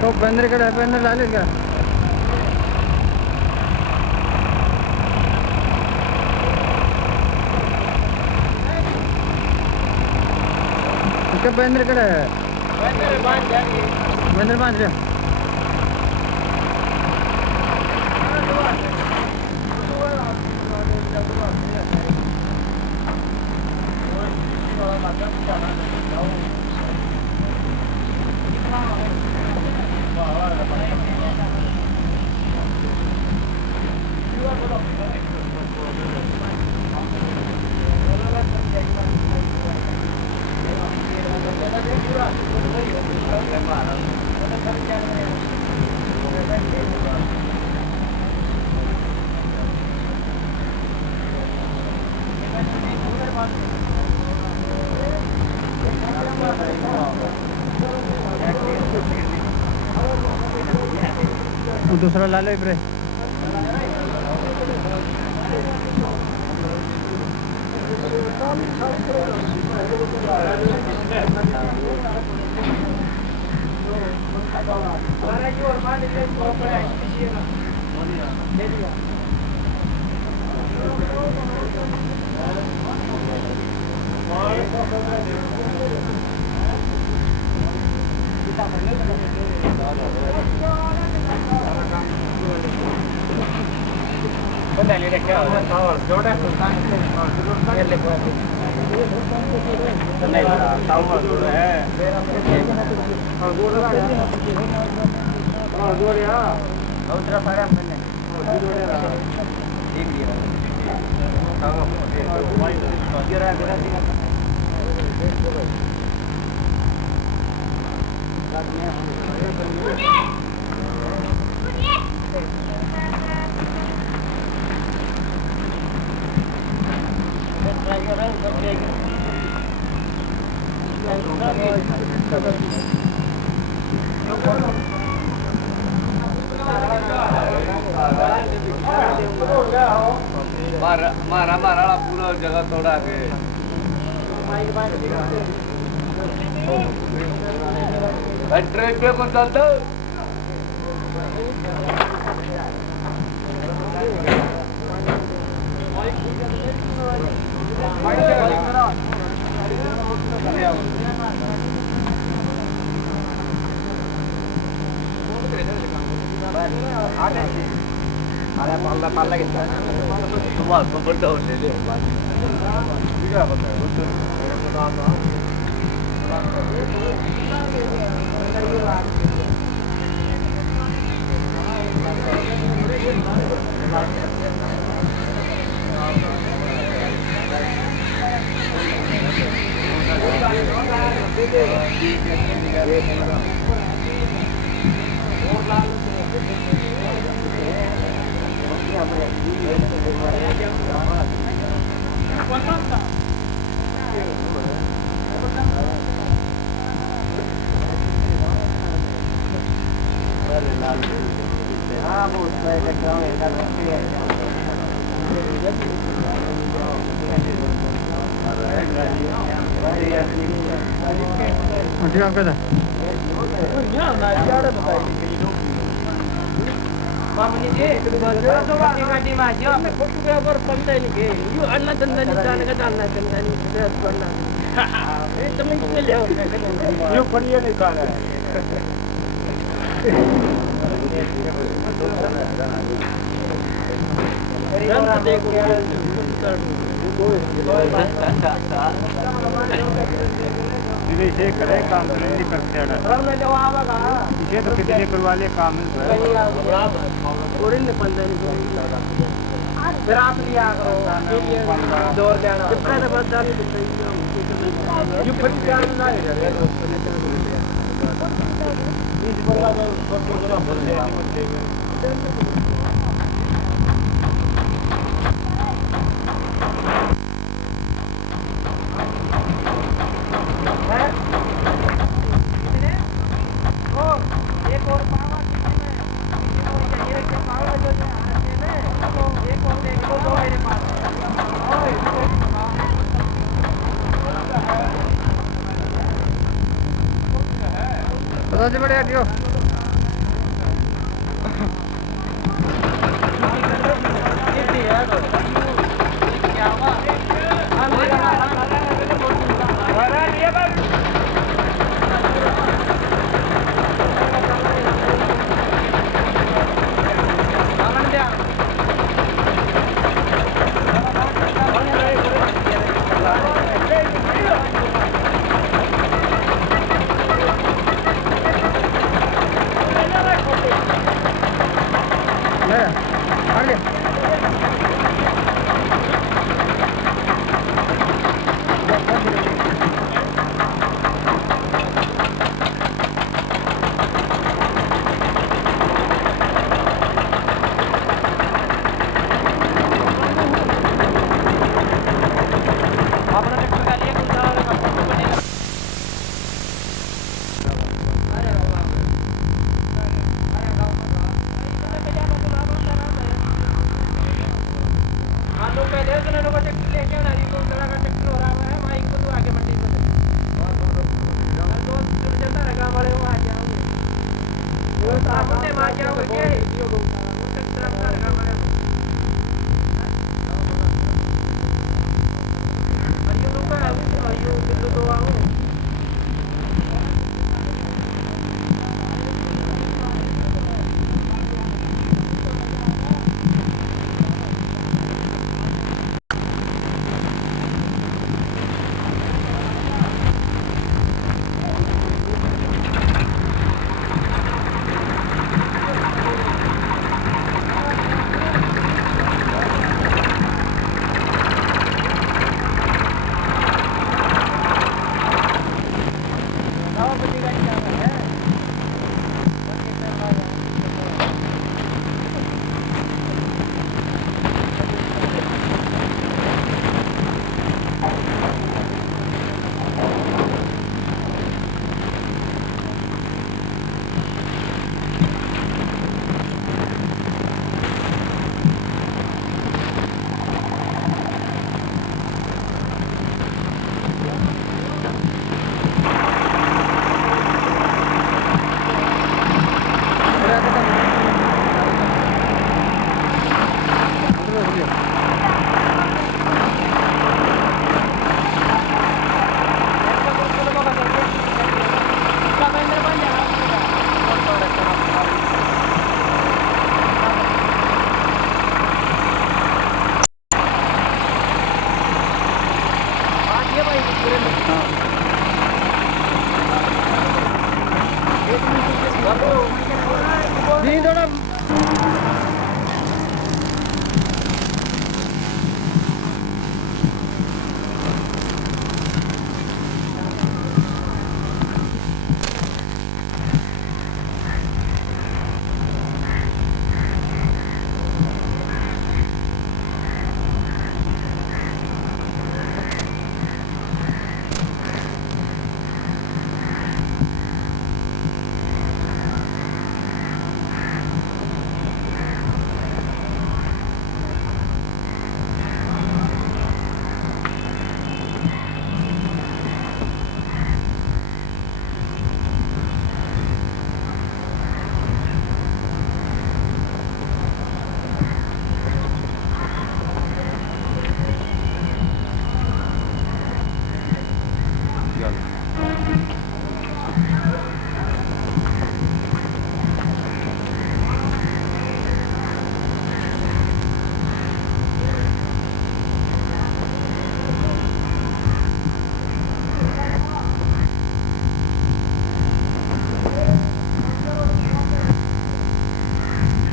तो पेंदर कड़ा है, पेंदर डाले क्या? इसका पेंदर कड़ा है? पेंदर बांध रहे दूसरा ला लो इब्रे मारा पूरा जगह तोड़ा के ट्रेन पे कौन चलता अरे पाला कितना तुम्हारा बड़ा होने ले क्या पता है फोटोग्राफर बनता नहीं यो अन्ना धंधा नहीं जाने का जानना धंधा नहीं बनना एकदम इसमें ले यो बढ़िया नहीं खा रहा है इसे करे काम नहीं करते हैं इसे तो कितने करवा ले काम फिर आप लिया करो दौर जाना ये फट जाना ना सबसे बड़े हटियो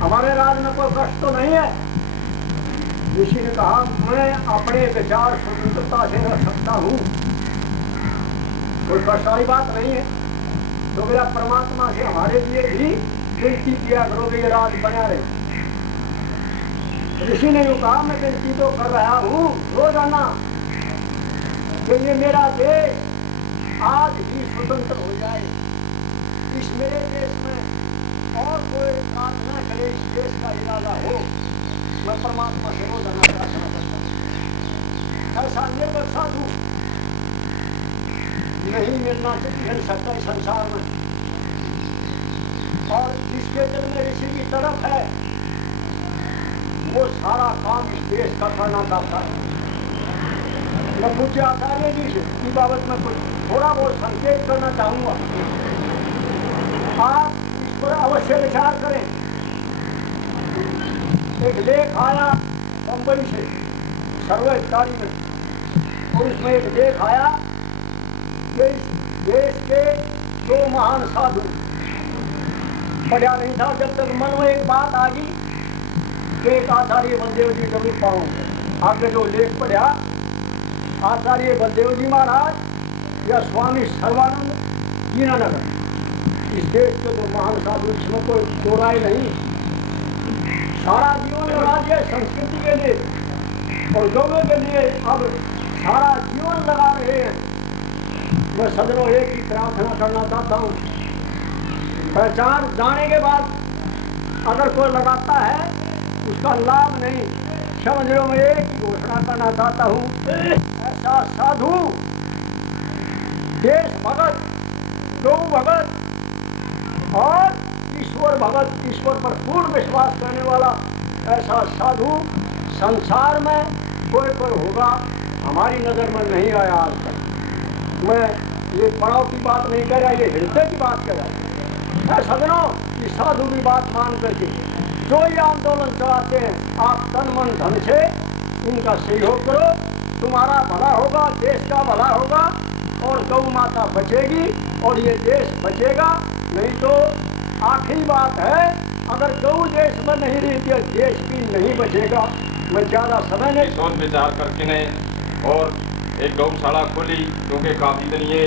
हमारे राज में कोई कष्ट तो नहीं है? ऋषि ने कहा मैं अपने विचार स्वतंत्रता से रह सकता हूँ, कोई कष्ट वाली बात नहीं है। तो मेरा परमात्मा से हमारे लिए भी विनती किया करो कि ये राज बना रहे। ऋषि ने यूँ कहा मैं विनती तो कर रहा हूँ रोजाना कि ये मेरा देश आज ही स्वतंत्र हो जाए। इस मेरे देश में और कोई प्रार्थना करे, इस देश का इरादा हो, मैं परमात्मा से रोजाना प्रार्थना करता हूँ। ऐसा निर्बल साधु नहीं मिल सकता इस संसार में। और जिसके दिल में ऋषि की तरफ है वो सारा काम इस देश का करना चाहता है। मैं पूछे आचार्य जी से की बाबत में कुछ थोड़ा बहुत संकेत करना चाहूंगा, आप इस पर अवश्य विचार करें। एक लेख आया बंबई से सर्वहितकारी में, और उसमें एक लेख आया कि इस देश के 2 महान साधु, पढ़ा नहीं था जब तक मन में एक बात आ गई कि एक आचार्य बलदेव जी जरूर पढ़ो। आगे जो लेख पढ़ा, आचार्य बलदेव जी महाराज या स्वामी सर्वानंद दीनानगर, इस देश के 2 महान साधु, इसमें कोई चोराई नहीं। सारा जीवन लगा दिया संस्कृति के लिए और गौरव के लिए, अब सारा जीवन लगा रहे हैं। मैं सदनों एक ही प्रार्थना करना चाहता हूँ, पहचान जाने के बाद अगर कोई लगाता है उसका लाभ नहीं, समझ लो। मैं एक ही घोषणा करना चाहता हूँ, ऐसा साधु, देश भगत, गौ भगत और ईश्वर भगत, ईश्वर पर पूर्ण विश्वास करने वाला ऐसा साधु संसार में कोई होगा, हमारी नजर में नहीं आया आज तक। मैं ये पड़ाव की बात नहीं कर रहा, ये हृदय की बात कर रहा है। सदनों, इस साधु की बात मान करके जो ये आंदोलन चलाते हैं, आप तन मन धन से इनका सहयोग करो, तुम्हारा भला होगा, देश का भला होगा और गौ माता बचेगी और ये देश बचेगा। नहीं तो आखिरी बात है, अगर गौ देश में नहीं रही तो देश भी नहीं बचेगा। मैं ज़्यादा समय नहीं सोच विचार करके ने और एक गौशाला खोली, क्योंकि काफ़ी दिन ये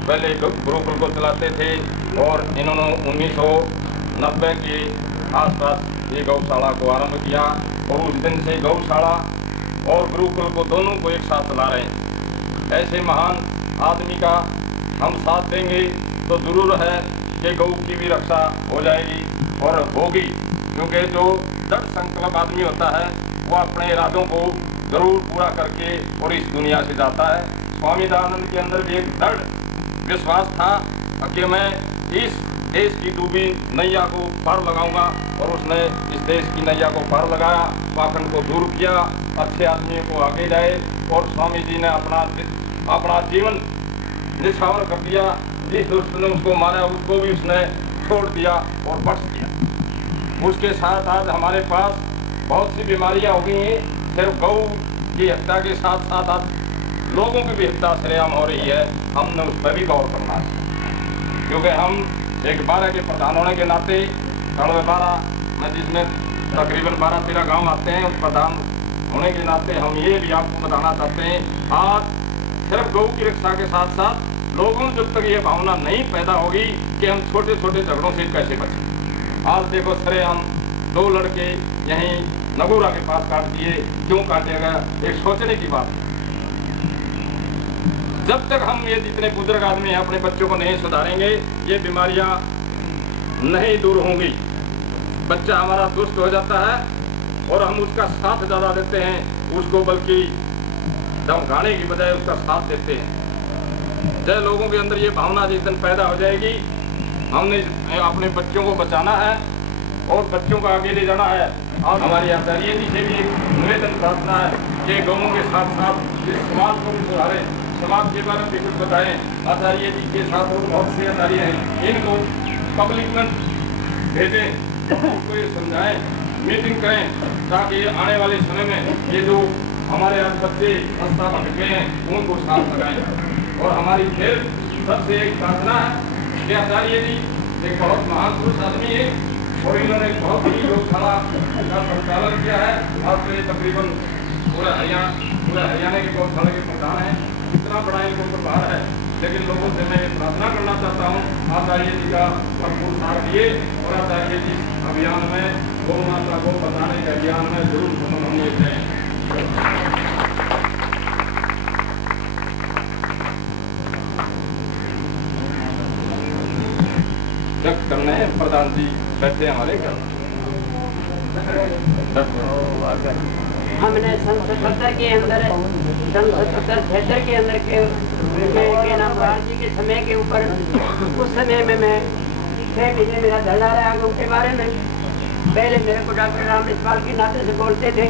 पहले गुरुकुल को चलाते थे और इन्होंने 1990 के आसपास ये गौशाला को आरंभ किया और उस दिन से गौशाला और गुरुकुल को दोनों को एक साथ चला रहे हैं। ऐसे महान आदमी का हम साथ देंगे तो जरूर है कि गौ की भी रक्षा हो जाएगी और होगी, क्योंकि जो दृढ़ संकल्प आदमी होता है वो अपने इरादों को जरूर पूरा करके और इस दुनिया से जाता है। स्वामी दयानंद के अंदर भी एक दृढ़ विश्वास था कि मैं इस देश की डूबी नैया को पार लगाऊंगा और उसने इस देश की नैया को पार लगाया, पाखंड को दूर किया, अच्छे आदमियों को आगे जाए और स्वामी जी ने अपना जीवन निछावर कर दिया। जिस दुष्ट ने उसको मारा उसको भी उसने छोड़ दिया और बख्श दिया। उसके साथ आज हमारे पास बहुत सी बीमारियां हो गई हैं। सिर्फ गौ की हत्या के साथ साथ आज लोगों की भी हत्या श्रेआम हो रही है। हमने उस पर भी गौर करना है, क्योंकि हम एक 12 के प्रधान होने के नाते 12 में जिसमें तकरीबन 12-13 गाँव आते हैं, उस प्रधान होने के नाते हम ये भी आपको बताना चाहते हैं, आज सिर्फ गौ की रक्षा के साथ साथ लोगों में जब तक ये भावना नहीं पैदा होगी कि हम छोटे छोटे झगड़ों से कैसे बचें। आज देखो सरेआम 2 लड़के यहीं नगोरा के पास काट दिए, क्यों काटे गया, एक सोचने की बात। जब तक हम ये जितने बुजुर्ग आदमी हैं अपने बच्चों को नहीं सुधारेंगे, ये बीमारियां नहीं दूर होंगी। बच्चा हमारा दुष्ट हो जाता है और हम उसका साथ ज्यादा देते हैं, उसको बल्कि धमकाने की बजाय उसका साथ देते हैं। जब लोगों के अंदर ये भावना जिस दिन पैदा हो जाएगी, हमने अपने बच्चों को बचाना है और बच्चों को आगे ले जाना है। और हमारी आचार्य जी से भी एक निवेदन प्रार्थना है कि गौों के साथ साथ इस समाज को भी सुधारें, समाज के बारे में भी कुछ बताएं। आचार्य जी के साथ और बहुत से आचार्य हैं, इनको पब्लिक में भेजें, उनको ये समझाएं, मीटिंग करें, ताकि आने वाले समय में ये जो हमारे आज बच्चे रास्ता भटके हैं उनको साथ लगाएं। और हमारी फिर सबसे एक प्रार्थना है कि आचार्य जी एक बहुत महान पुरुष आदमी है, और इन्होंने बहुत बड़ी गौशाला का संचालन किया है। आज से तकरीबन पूरे हरियाणा के गौशाला के प्रधान है। इतना बड़ा इनको प्रभार है, लेकिन लोगों से मैं प्रार्थना करना चाहता हूँ, आचार्य जी का भरपूर साथ दिए और आचार्य जी अभियान में गौ माता को बताने के अभियान में जरूर सम्मिलित हैं। व्यक्त करने हैं प्रधान जी बैठे हमारे घर। हमने सन 77 के अंदर सन 77-76 के अंदर के नामराज जी के समय के ऊपर उस समय में मैं 6 महीने मेरा धरना रहा उनके बारे में। पहले मेरे को डॉक्टर राम रिसपाल के नाते से बोलते थे।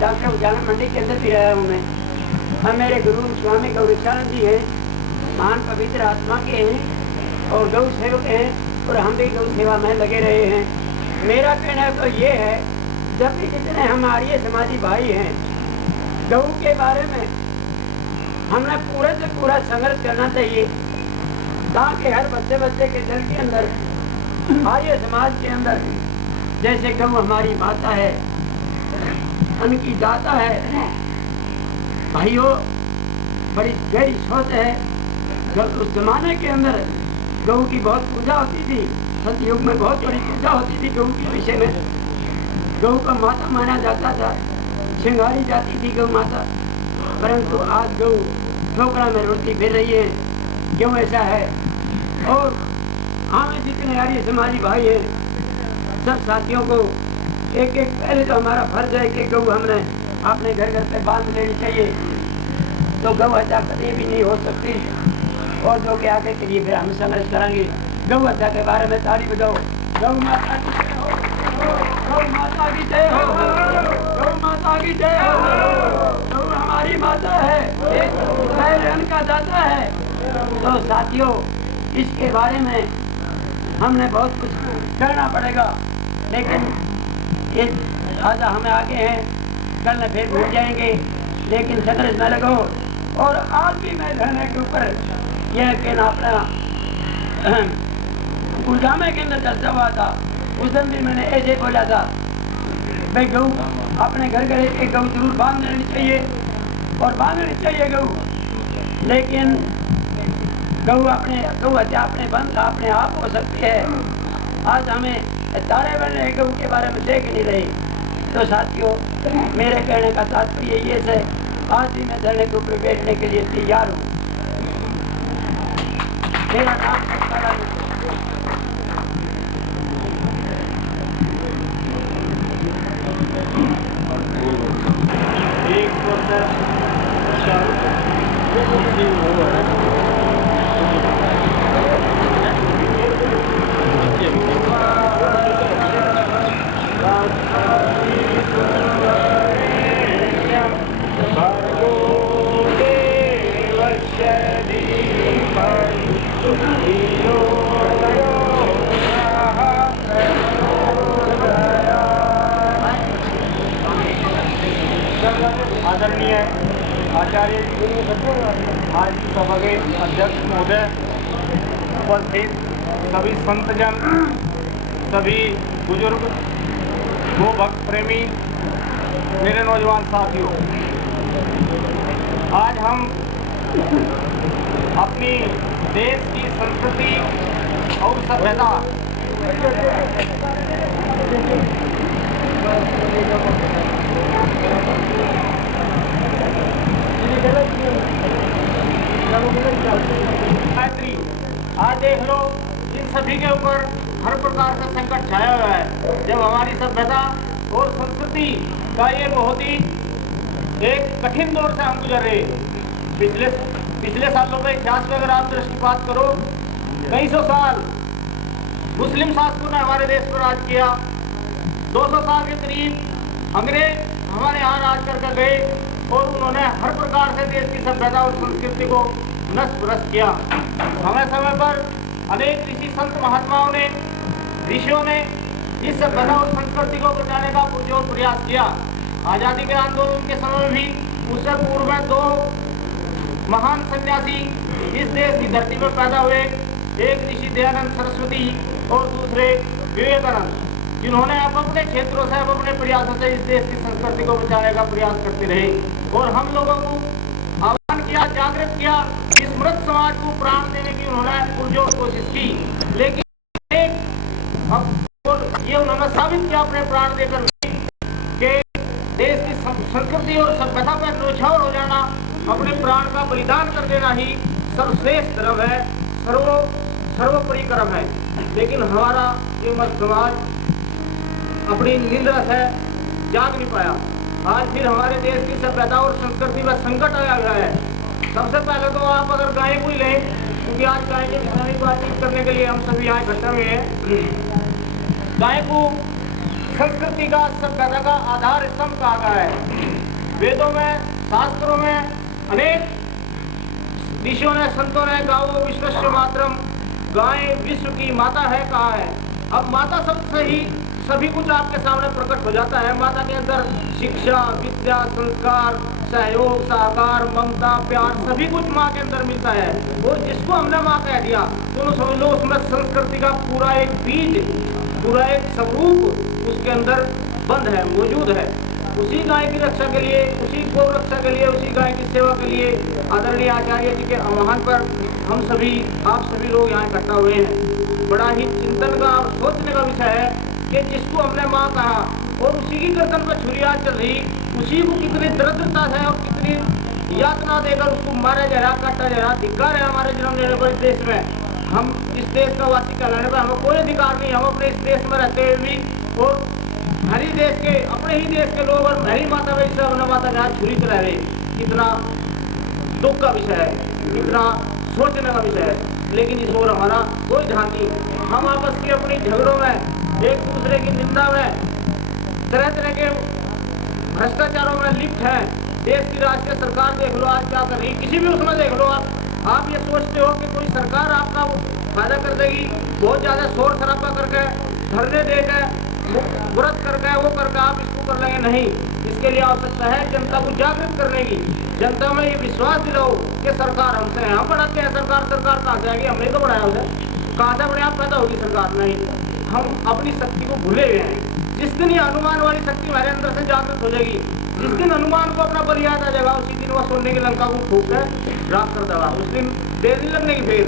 डॉक्टर उजाला मंडी के अंदर भी रहा हूँ मैं। हम मेरे गुरु स्वामी गौरीक्षानंद जी हैं, महान पवित्र आत्मा के हैं और गौ सेवक हैं और हम भी गौ सेवा में लगे रहे हैं। मेरा कहना तो ये है, जब भी जितने हमारे समाजी भाई हैं, गौ के बारे में हमने पूरे से पूरा संघर्ष करना चाहिए, ताकि हर बच्चे के दिल के अंदर आर्य समाज के अंदर जैसे गौ हमारी माता है, उनकी दाता है, भाइयों बड़ी गहरी सोच है। उस जमाने के अंदर गौ की बहुत पूजा होती थी, सतयुग में बहुत बड़ी पूजा होती थी गौ के विषय में। गौ को माता माना जाता था, श्रृंगारी जाती थी गौ माता। परंतु आज गौ ठोकरा में रुलती फिर रही है, क्यों ऐसा है? और हमें जितने आर्य समाजी भाई हैं, सब साथियों को एक पहले तो हमारा फर्ज है कि गौ हमने अपने घर पे बांध लेनी चाहिए, तो गौ हत्या कभी भी नहीं हो सकती। और जो के आगे के लिए फिर हम संघर्ष करेंगे। गौ हत्या के बारे में ताली बजाओ। गौ माता की जय हो, गौ माता की जय हो, गौ माता की जय हो। गौ हमारी माता है, एक रहन का दाता है। तो साथियों, इसके बारे में हमने बहुत कुछ करना पड़ेगा, लेकिन ये आज हमें आगे हैं, कल न फिर भूल जाएंगे। लेकिन संघर्ष में लगो। और आज भी मैं रहने के ऊपर यह कहना अपना गुलगामे के अंदर चर्चा हुआ था, उस दिन भी मैंने ऐसे बोला था, भाई गौ अपने घर एक गौ जरूर बांध लेनी चाहिए और बांधनी चाहिए गौ। लेकिन गौ हत्या अपने आप हो सकती है। आज हमें तारे बने गौ के बारे में देख नहीं रही। तो साथियों, मेरे कहने का तात्पर्य ये है, आज भी मैं धरने के ऊपर बैठने के लिए तैयार हूँ। मेरा नाम आदरणीय आचार्य आज की सभा के अध्यक्ष महोदय, उपस्थित सभी संतजन, सभी बुजुर्ग, गो भक्त प्रेमी, मेरे नौजवान साथियों, आज हम अपनी देश की संस्कृति और सभ्यता आज देख लो, इन सभी के ऊपर हर प्रकार का संकट छाया हुआ है। जब हमारी सभ्यता और संस्कृति का ये बहुत ही एक कठिन दौर से हम गुजर रहे। पिछले सालों के इतिहास में अगर आप दृष्टिपात करो, कई सौ साल मुस्लिम शासकों ने हमारे देश पर राज किया। 200 साल के करीब अंग्रेज हमारे यहाँ राज करके गए और उन्होंने हर प्रकार से देश की सभ्यता और संस्कृति को नष्ट भ्रष्ट किया। समय समय पर अनेक ऋषि संत महात्माओं ने, ऋषियों ने इस सभ्यता और संस्कृति को बचाने का पुरजोर प्रयास किया। आज़ादी के आंदोलन के समय में भी, उससे पूर्व में 2 महान सन्यासी इस देश की धरती पर पैदा हुए, एक ऋषि दयानंद सरस्वती और दूसरे विवेकानंद, जिन्होंने अपने क्षेत्रों से अपने प्रयासों से इस देश की संस्कृति को बचाने का प्रयास करते रहे और हम लोगों को आह्वान किया, जागृत किया। इस मृत समाज को प्राण देने की उन्होंने पुरजोर कोशिश की, लेकिन ये उन्होंने साबित किया अपने प्राण देकर कि देश की संस्कृति और सभ्यता पर न्यौछावर हो जाना, अपने प्राण का बलिदान कर देना ही सर्वश्रेष्ठ धर्म है, सर्वोपरि कर्म है। लेकिन हमारा ये मर्द समाज अपनी निंद्रा से जाग नहीं पाया। आज फिर हमारे देश की सभ्यता और संस्कृति में संकट आया हुआ है। सबसे पहले तो आप अगर गाय को ही लें, क्योंकि आज गाय के विषय में बातचीत करने के लिए हम सभी यहाँ इकट्ठा हुए हैं। गाय को संस्कृति का, सभ्यता का आधार स्तंभ कहा गया है। वेदों में, शास्त्रों में अनेक ऋषियों ने, संतों ने गावो विश्वस्य मातरम, गाय विश्व की माता है कहा है। अब माता शब्द से ही सभी कुछ आपके सामने प्रकट हो जाता है। माता के अंदर शिक्षा, विद्या, संस्कार, सहयोग, सहकार, ममता, प्यार सभी कुछ माँ के अंदर मिलता है। और जिसको हमने माँ कह दिया तो समझ लो उसमें संस्कृति का पूरा एक बीज, पूरा एक स्वरूप उसके अंदर बंद है, मौजूद है। उसी गाय की रक्षा के लिए, उसी गौ रक्षा के लिए, उसी गाय की सेवा के लिए आदरणीय आचार्य जी के आह्वान पर हम सभी, आप सभी लोग यहाँ इकट्ठा हुए हैं। बड़ा ही चिंतन का और सोचने का विषय है कि जिसको हमने माँ कहा और उसी की गर्दन पर छुरियां चल रही, उसी को कितनी दरिद्रता है और कितनी यातना देकर उसको मारा जा रहा, काटा जा रहा। धिक्कार है हमारे जन्म लेने पर इस देश में। हम इस देश का वासी कहलाने पर हमें कोई अधिकार नहीं। हम अपने इस देश में रहते हुए भी और हरी देश के, अपने ही देश के लोग और हरी माता में जिसे अपना माता जहाँ छुरी चला रहे, कितना दुख का विषय है, कितना सोचने का विषय है। लेकिन इस ओर हमारा कोई ध्यान नहीं। हम आपस की अपनी झगड़ों में, एक दूसरे की निंदा में, तरह तरह के भ्रष्टाचारों में लिप्त है। देश की राष्ट्रीय सरकार देख लो आज क्या कर रही, किसी भी उसमें देख लो आप ये सोचते हो कि कोई सरकार आपका फायदा कर देगी, बहुत ज्यादा शोर शराबा करके, धरने देकर, व्रत करके, वो करके आप इसको कर लेंगे। नहीं, इसके लिए आवश्यकता है जनता को जागृत करने की। जनता में ये विश्वास दिलाओ कि सरकार हमसे है, हम बढ़ाते हैं सरकार कहाँ से आएगी, हमने तो बढ़ाया उसे, कहाँ से अपने आप पैदा होगी सरकार? नहीं, हम अपनी शक्ति को भूले हुए हैं। जिस दिन ये हनुमान वाली शक्ति हमारे अंदर से जागृत हो जाएगी, जिस दिन हनुमान को अपना बल याद आ जाएगा, उसी दिन वह सोने की लंका को फूक कर राख कर देगा। उस दिन देर नहीं लगने की। फिर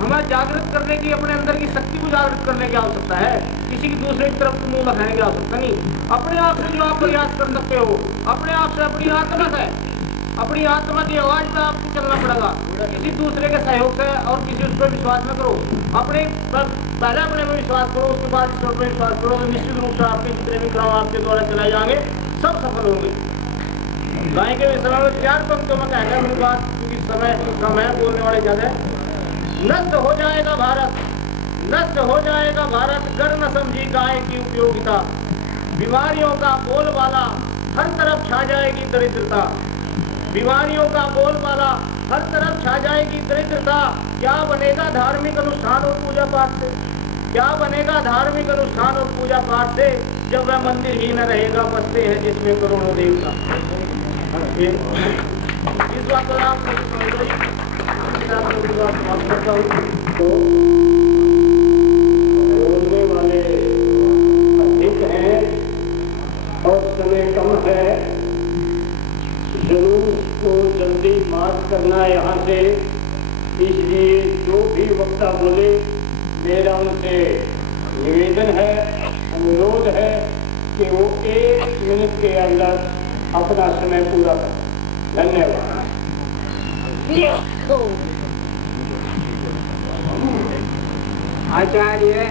हमें जागृत करने की, अपने अंदर की शक्ति को जागृत करने की आवश्यकता है। किसी की दूसरे की तरफ मुंह दिखाने की आवश्यकता नहीं। अपने आप से जो आप प्रयास कर सकते हो, अपने आप से, अपनी आत्मा से, अपनी आत्मा की आवाज पे आपको चलना पड़ेगा। किसी दूसरे के सहयोग से और किसी उस पर विश्वास न करो। अपने पहले अपने में विश्वास करो, उसके बाद ईश्वर पर विश्वास करो, तो निश्चित रूप से आपके जितने भी क्रम आपके द्वारा चलाए जाएंगे सब सफल होंगे। गाय के विषय में 4 पंक्तियों में कहना है मेरी बात, क्योंकि समय कम है, बोलने वाले ज्यादा है। नष्ट हो जाएगा भारत, नष्ट हो जाएगा भारत, कर न समझी गाय की उपयोगिता। बीमारियों का बोलबाला हर तरफ छा जाएगी दरिद्रता। बीमारियों का बोलबाला हर तरफ छा जाएगी दरिद्रता। क्या बनेगा धार्मिक अनुष्ठान और पूजा पाठ से? क्या बनेगा धार्मिक अनुष्ठान और पूजा पाठ से, जब वह मंदिर ही न रहेगा बसते हैं जिसमें करोड़ों देवता। इस बात पर आप बोलने वाले अधिक हैं और समय कम है। जुलूस को जल्दी मार्च करना है यहाँ से, इसलिए जो भी वक्ता बोले मेरा उनसे निवेदन है, अनुरोध है कि वो 1 मिनट के अंदर अपना समय पूरा करें। धन्यवाद। आचार्य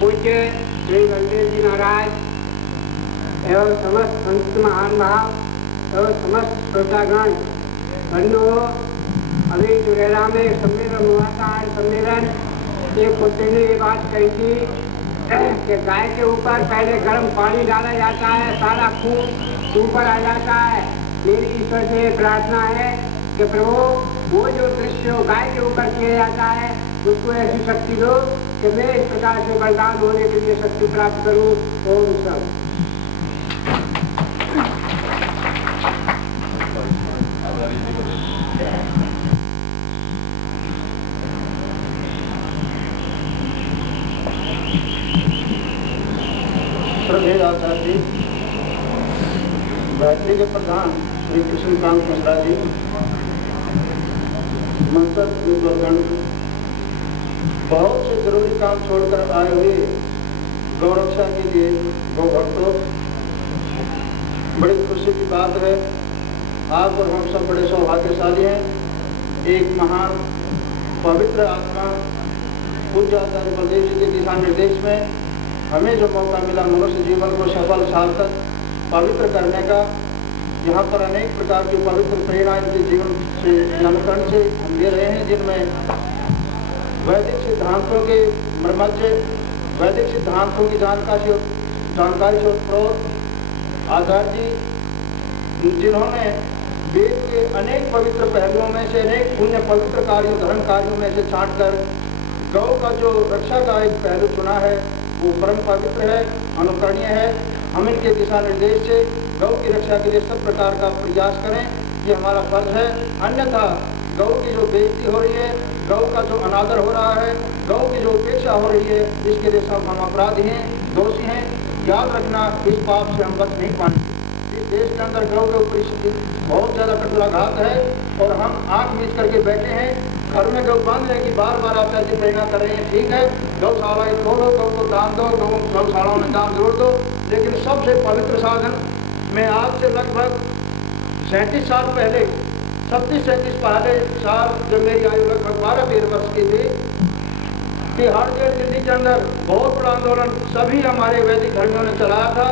पूज्य श्री बलदेव जी महाराज एवं समस्त संत महान भाव एवं समस्त श्रोतागण बंधुओं, अभी जुरेला में सम्मेलन हुआ था। सम्मेलन एक कुत्ते ने ये बात कही थी कि गाय के ऊपर पहले गर्म पानी डाला जाता है, सारा खून ऊपर आ जाता है। मेरी ईश्वर से प्रार्थना है कि प्रभु वो जो दृश्य गाय के ऊपर किया जाता है उसको ऐसी शक्ति दो कि मैं इस प्रकार से बलिदान होने के लिए शक्ति प्राप्त करूं। ओम सब आचार्य जी, गायत्री के प्रधान श्री कृष्णकांत मिश्रा जी, मंत्र वर्गण, बहुत से जरूरी काम छोड़कर आए हुए गौरक्षा के लिए गौ भक्तों, बड़ी खुशी की बात है। आप और हम सब बड़े सौभाग्यशाली हैं। एक महान पवित्र आत्मा पूज्य आचार्य बलदेव जी के दिशा निर्देश में हमें जो मौका मिला मनुष्य जीवन को सफल सार्थक पवित्र करने का, यहाँ पर अनेक प्रकार की पवित्र प्रेरणा इनके जीवन से नामकरण से हम ले रहे हैं, जिनमें वैदिक सिद्धांतों के मर्मज्ञ, वैदिक सिद्धांतों की जानकारी से उत्प्रोत आचार्य जी, जिन्होंने वेद के अनेक पवित्र पहलुओं में से, अनेक पुण्य पवित्र कार्यों, धर्म कार्यों में से छांटकर गौ का जो रक्षा का एक पहलू चुना है वो परम पवित्र है, अनुकरणीय है। हम इनके दिशा निर्देश से गौ की रक्षा के लिए सब प्रकार का प्रयास करें, ये हमारा फर्ज है। अन्यथा गौ की जो बेइज्जती हो रही है, गौ का जो अनादर हो रहा है, गौ की जो उपेक्षा हो रही है, इसके लिए सब हम अपराधी हैं, दोषी हैं। याद रखना, इस पाप से हम बच नहीं पाएंगे। इस देश के अंदर गौ के ऊपर बहुत ज़्यादा कठोराघात है और हम आंख मीच करके बैठे हैं। घर में गौ बंद है कि बार बार आचार्य जी प्रेरणा कर रहे हैं, ठीक है, गौशाला छोड़ो, गौ को दान दो, गौशालाओं में दान जरूर दो, लेकिन सबसे पवित्र साधन, मैं आज से लगभग 37 साल पहले, 36-37 पहले साल, जब मेरी आयु लगभग 12-13 वर्ष की थी, बिहार जेल दिल्ली के अंदर बहुत बड़ा आंदोलन सभी हमारे वैदिक धर्मियों ने चलाया था,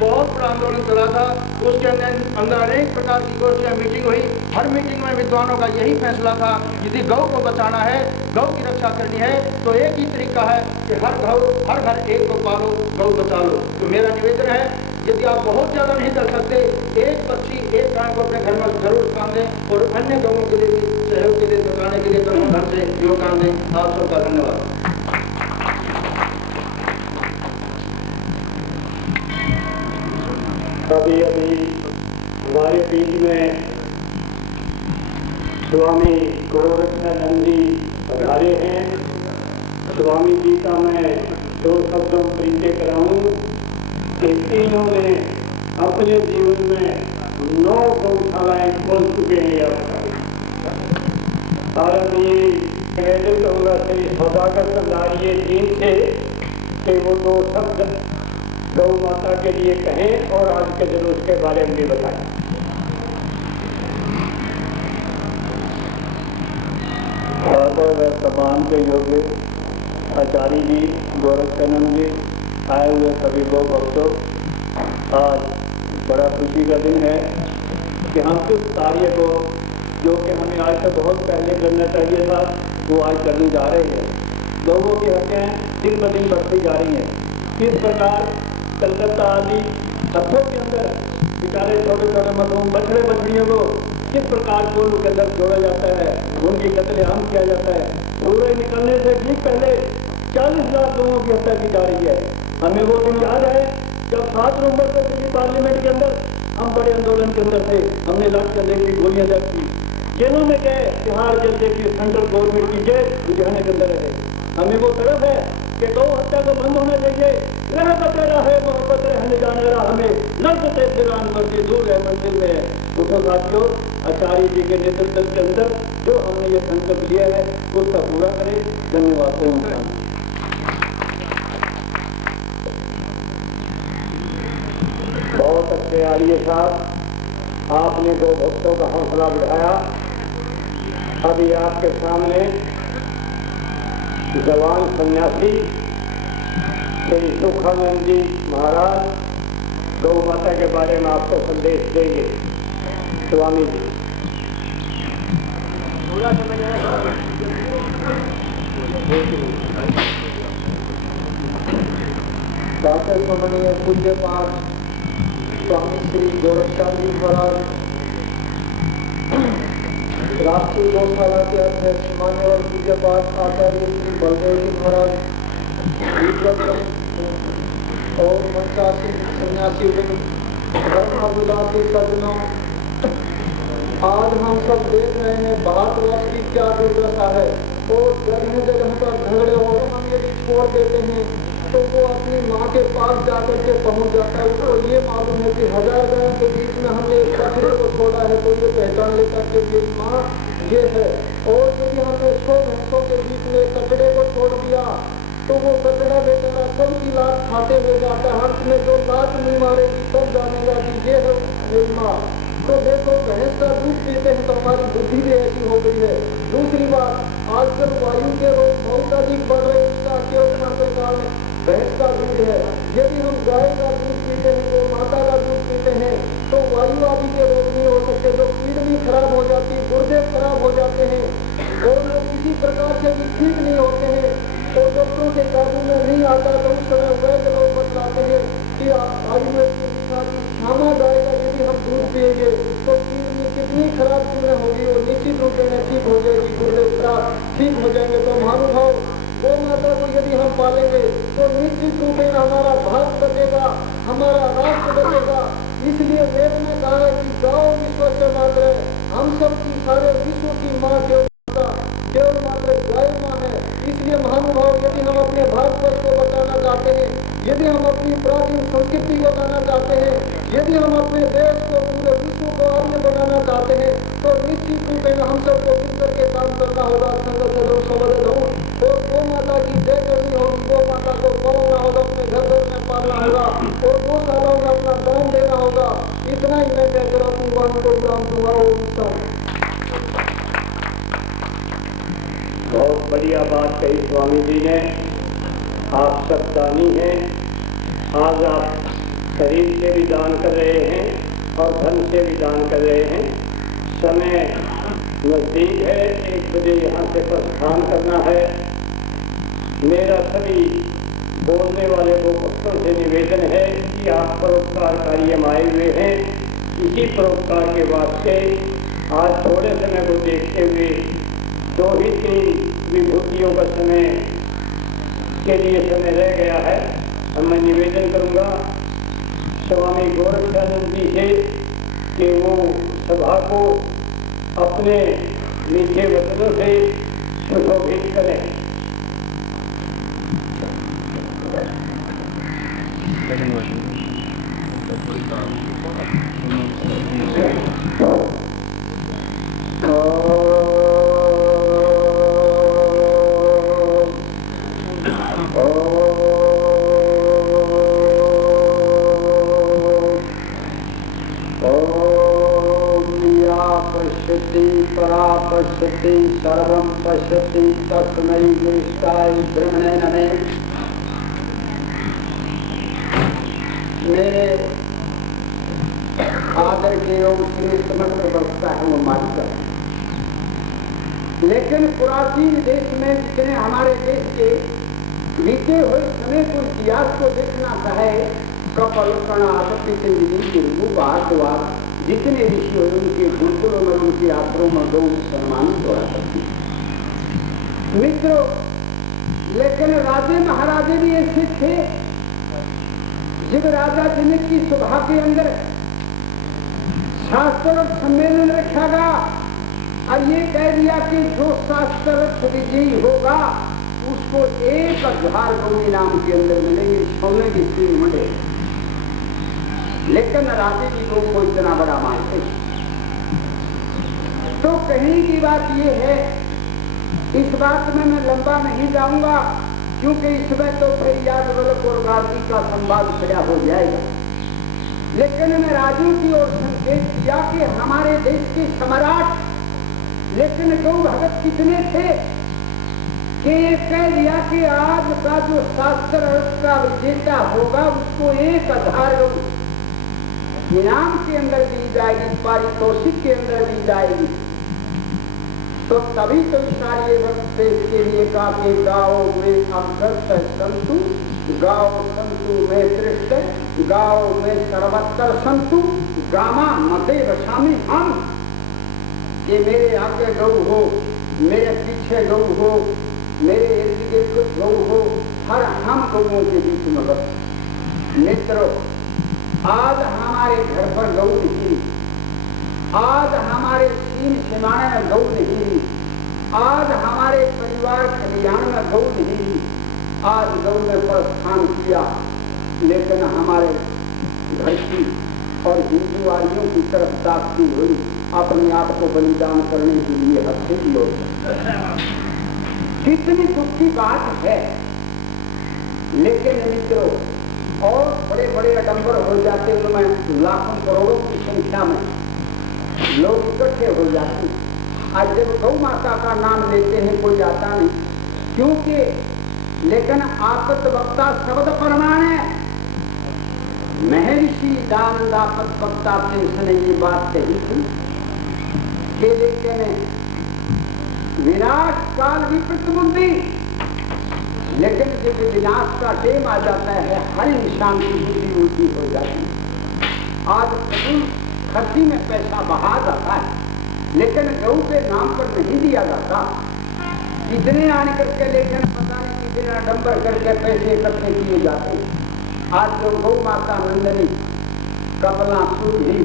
बहुत बड़ा आंदोलन चला था। उसके अंदर अनेक प्रकार की गोष्ठियाँ, मीटिंग हुई। हर मीटिंग में विद्वानों का यही फैसला था, यदि गौ को बचाना है, गौ की रक्षा करनी है, तो एक ही तरीका है कि हर घर एक को पालो, गौ बचा लो। तो मेरा निवेदन है, यदि आप बहुत ज़्यादा नहीं कर सकते, एक पक्षी, एक गाय को अपने घर में जरूर बांधें और अन्य गौों के लिए भी सहयोग के लिए, बचाने के लिए दोनों घर से योगदान दें। आप सबका धन्यवाद। अभी हमारे बीच में स्वामी गोरक्षानंद जी पधारे हैं। स्वामी जी का मैं 2 शब्दों परिचय कराऊं कि इन्होंने अपने जीवन में 9 गौशालाएं खोल चुके हैं। आदरणीय निवेदन करूँगा श्री सौदागर कंधारिये जी से कि वो 2 शब्द गौ माता के लिए कहें और आज के दिन उसके बारे में भी बताएं। सम्मान के योग्य आचार्य जी, गोरक्षानंद जी, आए हुए सभी गौ भक्तों, आज बड़ा खुशी का दिन है कि हम किस कार्य को, जो कि हमें आज से बहुत पहले करना चाहिए था, वो आज करने जा रहे हैं। गौओं की हत्याएं दिन ब दिन बढ़ती जा रही हैं। किस प्रकार कलकत्ता आदि हत्थों के अंदर बेचारे छोटे छोटे मासूम बछड़े बछड़ियों को किस प्रकार कोल के अंदर जोड़ा जाता है, उनकी कत्लेआम किया जाता है। सूरज निकलने से ठीक पहले 40 लाख लोगों की हत्या की जा रही है। हमें वो दिन याद है जब 7 नवंबर को दिल्ली पार्लियामेंट के अंदर हम बड़े आंदोलन के अंदर थे, हमने लाठियां देखी, गोलियां देखी, जेलों में गए, तिहाड़ जेल देखी, सेंट्रल गवर्नमेंट की जेल लुधियाने के अंदर रहे। हमें वो तरफ है कि गौ हत्या को बंद होना चाहिए। रहमत है मोहब्बत रहने जाने रहा, हमें लज्जत फिरान मर्जी दूर है मंजिल में। तो साथियों, आचार्य जी के नेतृत्व के अंदर जो हमने ये संकल्प लिया है उसका पूरा करें। धन्यवाद। बहुत अच्छे आलिए साहब, आपने 2 भक्तों का हौसला बढ़ाया। अभी आपके सामने जवान सन्यासी श्री सुखानंद जी महाराज गौ माता के बारे में आपको संदेश देंगे। स्वामी जी। डॉक्टर सुमनीय पूज्य पाठ स्वामी श्री गोरक्षानंद जी महाराज, राष्ट्रीय गौशाला के अध्यक्ष मान्यवर पूज्य पाठ आचार्य श्री बलदेव जी महाराज और मंचासी सन्यासी धर्मावदासी सज्जनों, आज हम सब देख रहे हैं भारतवर्ष की क्या दुर्दशा है। और जगह जगह पर झगड़े और हम यदि छोड़ देते हैं तो वो अपनी माँ के पास जाकर के पहुंच जाता है। उसको ये मालूम है कि 1000 गायों के बीच में हमने एक बछड़े को छोड़ा है, तो ये पहचान लेता कि ये माँ ये है। और यदि हमने 100 भैंसों के बीच में कचड़े को छोड़ दिया तो वो कचड़ा बेचारा सबकी लात खाते हुए जाता है। अंत में जो लात नहीं मारेगी सब जानेगा कि ये है मेरी माँ। तो देखो, भैंस का दूध पीते हैं तो हमारी बुद्धि भी ऐसी हो गई है। दूसरी बात, आजकल वायु के रोग बहुत अधिक बढ़ रहे हैं, इसका केवल मात्र कारण भैंस का दूध है। यदि हम गाय का दूध पीते हैं, तो माता का दूध पीते हैं, तो वायु आदि के रोग नहीं हो सकते। जो किडनी खराब हो जाती है, गुर्दे खराब हो जाते हैं और वो किसी प्रकार से भी ठीक नहीं होते हैं, तो डॉक्टरों के काबू में नहीं आता। तो उस समय वैद्य लोग बतलाते हैं कि आयुर्वेद की क्षमा गाय का यदि हम दूध पिएंगे तो किडनी कितनी खराब क्यों होगी, वो निश्चित रूप में ठीक हो जाएगी, गुर्दे खराब ठीक हो जाएंगे। तो महानुभाव, गौ माता को यदि हम पालेंगे तो निश्चित रूप में हमारा भारत बचेगा, हमारा राष्ट्र बचेगा। इसलिए वेद में कहा है कि गौ विश्व से मात्र, हम सब की सारे विश्व की माँ केवल मात्र गाय माँ है। इसलिए महानुभाव, यदि हम अपने भारतवर्ष को बचाना चाहते हैं, यदि हम अपनी प्राचीन संस्कृति को बनाना चाहते हैं, यदि हम अपने देश को, पूरे विश्व को आर्य बनाना चाहते हैं, तो निश्चित रूप में हम सबको मिलकर के काम करना होगा। और गौ माता की जय करनी होगी, गौ माता को पालना होगा, अपने घर घर में पालना होगा और गौशालाओं में अपना दान देना होगा। इतना ही मैं कहकर अपनी वाणी को विराम दूंगा। बहुत बढ़िया बात कही स्वामी जी ने। आप सब दानी हैं। आज आप शरीर से भी दान कर रहे हैं और धन से भी दान कर रहे हैं। समय नजदीक है, 1 बजे यहाँ से प्रस्थान करना है। मेरा सभी बोलने वाले को भक्तों से निवेदन है कि आप परोपकार कार्य में आए हुए हैं। इसी परोपकार के वास्ते आज थोड़े समय को देखते हुए 2 ही 3 विभूतियों का समय के लिए समय रह गया है। अब मैं निवेदन करूंगा स्वामी गोरक्षानंद जी से कि वो सभा को अपने मीठे वचनों से सुशोभित करें। पश्यति सर्वं पश्यति तस्मै विष्टाय ब्रह्मणे नमः। मेरे आदर के योग श्रेष्ठ मंत्र बरसता है वो मानकर, लेकिन पुरातन देश में जितने हमारे देश के बीते हुए समय को इतिहास को देखना चाहे, कपल कणा जितने ऋषि हुए उनके गुरुकुलों में, उनके आश्रमों में गौ सम्मानित हो सकती मित्रों। लेकिन राजे महाराजे भी ऐसे थे। जब राजा जनक की सभा के अंदर शास्त्र सम्मेलन रखा गया और ये कह दिया कि जो शास्त्र विजयी होगा उसको 1000 गौ इनाम के अंदर मिलेंगे, सोने की 3 मंडे। लेकिन राजे जी लोग को इतना बड़ा मानते। तो कहने की बात ये है, इस बात में मैं लंबा नहीं जाऊंगा क्योंकि इसमें तो फिर यादवल्लभ और गांधी का संवाद खड़ा हो जाएगा। लेकिन मैं राजू की ओर संकेत किया कि हमारे देश के सम्राट, लेकिन गौ भगत कितने थे कि ये कह दिया कि आज का जो शास्त्र का विजेता होगा उसको 1000 गौ इनाम के अंदर दी जाएगी, पारितोषिक के अंदर दी जाएगी। तो तभी तो सारे वक्त के लिए कहा कि गाओ में अभ्यस्त संतु, गाओ संतु में कृष्ण, गाओ में सर्वत्र संतु, गामा मते बछामी हम। कि मेरे आगे गौ हो, मेरे पीछे गौ हो, मेरे इर्द गिर्द गौ हो, हर हम गौओं के बीच में बस। मित्रों, आज हमारे घर पर गौ नहीं, आज हमारे 3 सीमाएं में गौ नहीं, आज हमारे परिवार कल्याण में गौ नहीं, आज गौ में प्रस्थान किया, लेकिन हमारे घर की और हिंदुवादियों की तरफ ताकती हुई अपने आप को बलिदान करने के लिए हत्या की ओर। कितनी दुख की बात है। लेकिन मित्रों, और बड़े बड़े आडंबर हो जाते, उनमें लाखों करोड़ों की संख्या में लोग इकट्ठे हो जाते। आज जब गौ माता का नाम लेते हैं कोई आता नहीं, क्योंकि लेकिन आपत वक्ता शब्द प्रमाण है। महर्षि दानंद आपत वक्ता से उसने ये बात कही थी कि लेकिन विनाश काल विपरीत बुद्धि, लेकिन जब विनाश का टेम आ जाता है हर इंसान की बुद्धि उल्टी हो जाती है। आज खर्ची में पैसा बहा जाता है, लेकिन गौ के नाम पर नहीं दिया जाता। कितने आने करके लेकिन पता नहीं कितने आडंबर करके पैसे इकट्ठे किए जाते। आज जो गौ माता नंदनी कमला सुधी,